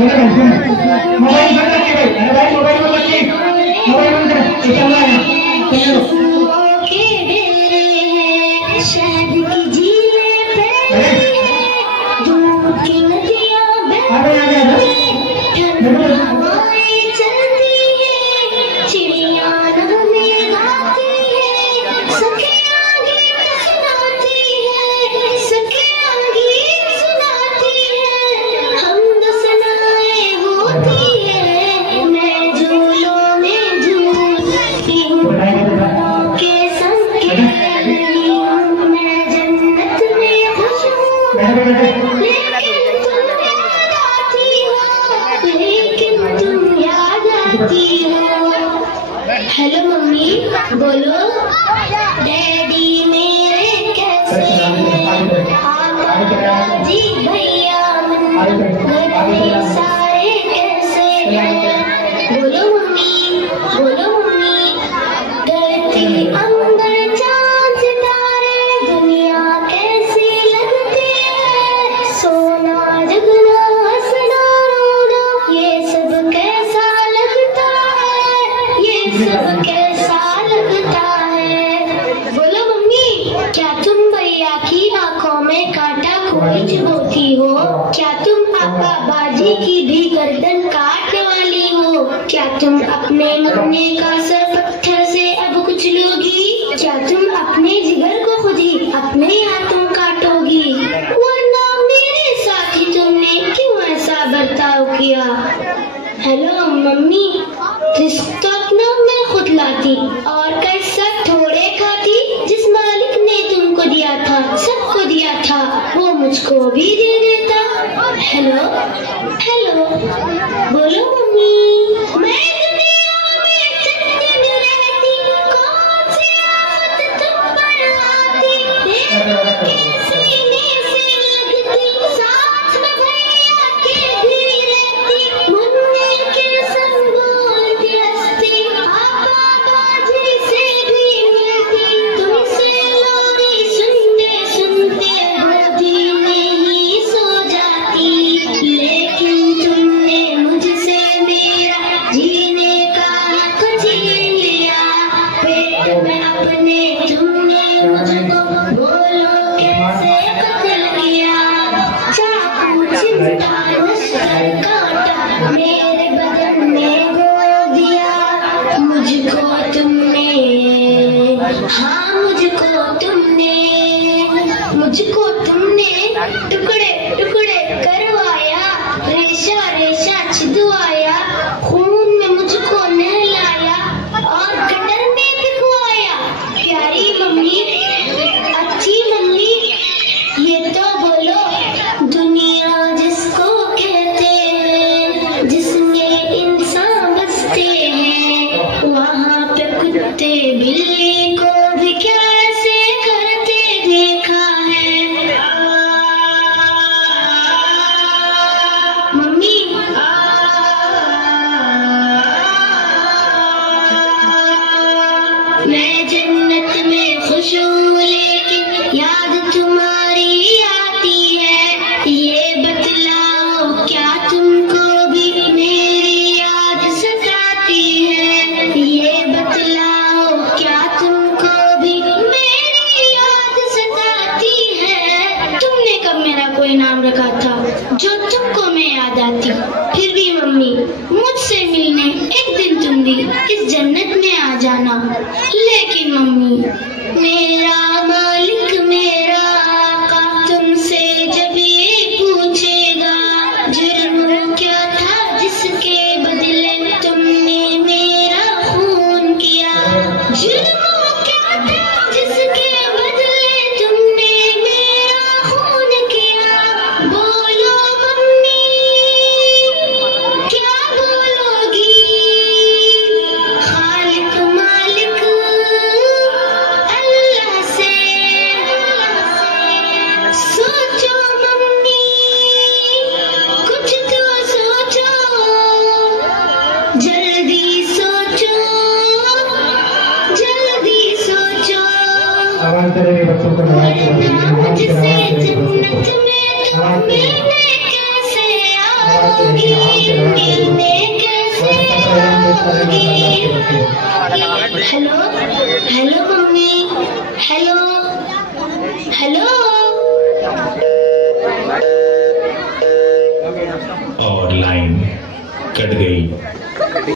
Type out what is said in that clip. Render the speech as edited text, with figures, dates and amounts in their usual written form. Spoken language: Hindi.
मोबाइल बंद रखिए भाई, मोबाइल बंद रखिए, मोबाइल बंद रखिए, चल रहा है हेलो मम्मी, बोलो डैडी मेरे कैसे हैं, पापा जी भैया घर में सारे कैसे हैं, बोलो मम्मी, बोलो मम्मी। धरती अंबर चांद सितारे दुनिया कैसी लगती है, सोना जगना हंसना रोना ये सब कैसा लगता है, ये सब कैसा लगता है। बोलो मम्मी, क्या तुम भैया की आंखों में कांटा कोई चुभोती हो, क्या तुम आपका बाजी की भी गर्दन काटने वाली हो, क्या तुम अपने मरने का सर पत्थर से अब कुचलोगी, क्या तुम अपने जिगर को खुद ही अपने हाथों काटोगी, वरना मेरे साथ ही तुमने क्यों ऐसा बर्ताव किया। हेलो मम्मी, रिस्क तो अपना मैं खुद लाती और कैसा थोड़े खाती, जिस मालिक ने तुमको दिया था सबको दिया था वो मुझको भी दे देता। हेलो हेलो, बोलो मम्मी। मैं दुनिया में जितनी भी रहती, कौन सी आफत तुम पर आती, सीने से लगती, साथ में भैया के भी रहती, मुन्ने के संग बोलती हंसती, पापा बाजी से भी मिलती, तुमसे लोरी सुनते सुनते गोदी में ही सो जाती, लेकिन तुमने मुझसे मेरा जीने का हक छीन लिया, पेट में अपने तुमने मुझको बोलो कैसे कत्ल किया, चाकू चिमटा लश्कर काटा मेरे बदन में गोद दिया, मुझको तुमने, हाँ मुझको तुमने टुकड़े टुकड़े करवाया, रेशा रेशा छिदवाया, खून में मुझको नहलाया और गटर में भिगवाया। प्यारी मम्मी, अच्छी मम्मी, ये तो बोलो दुनिया जिसको कहते हैं, जिसमें इंसान बसते हैं, वहाँ पे कुत्ते बिल्ली को भी क्या ऐसे करते देखा है। मम्मी, मैं जन्नत में खुश हूँ लेकिन याद तुम्हारी आती है, ये बतलाओ क्या तुमको भी मेरी याद सताती है, ये बतलाओ क्या तुमको भी मेरी याद सताती है। तुमने कब मेरा कोई नाम रखा था जो तुमको मैं याद आती, फिर भी मम्मी मुझसे मिलने एक दिन तुम भी इस जन्नत में आ जाना। लेकिन मम्मी, मेरा मालिक मेरा आका तुमसे जब ये पूछेगा जुर्म क्या था जिसके बदले तुमने मेरा खून किया, जुर्म क्या था जिसके बदले तुमने मेरा खून किया, बोलो मम्मी क्या बोलोगी। खालिक मालिक अल्लाह से सोचो मम्मी, कुछ तो सोचो, जल्दी सोचो, जल्दी सोचो, आवाज करेंगे बच्चों को, वरना मुझसे जन्नत में तुम मिलने कैसे आओगी। Hello hello mummy, hello hello. और लाइन कट गई।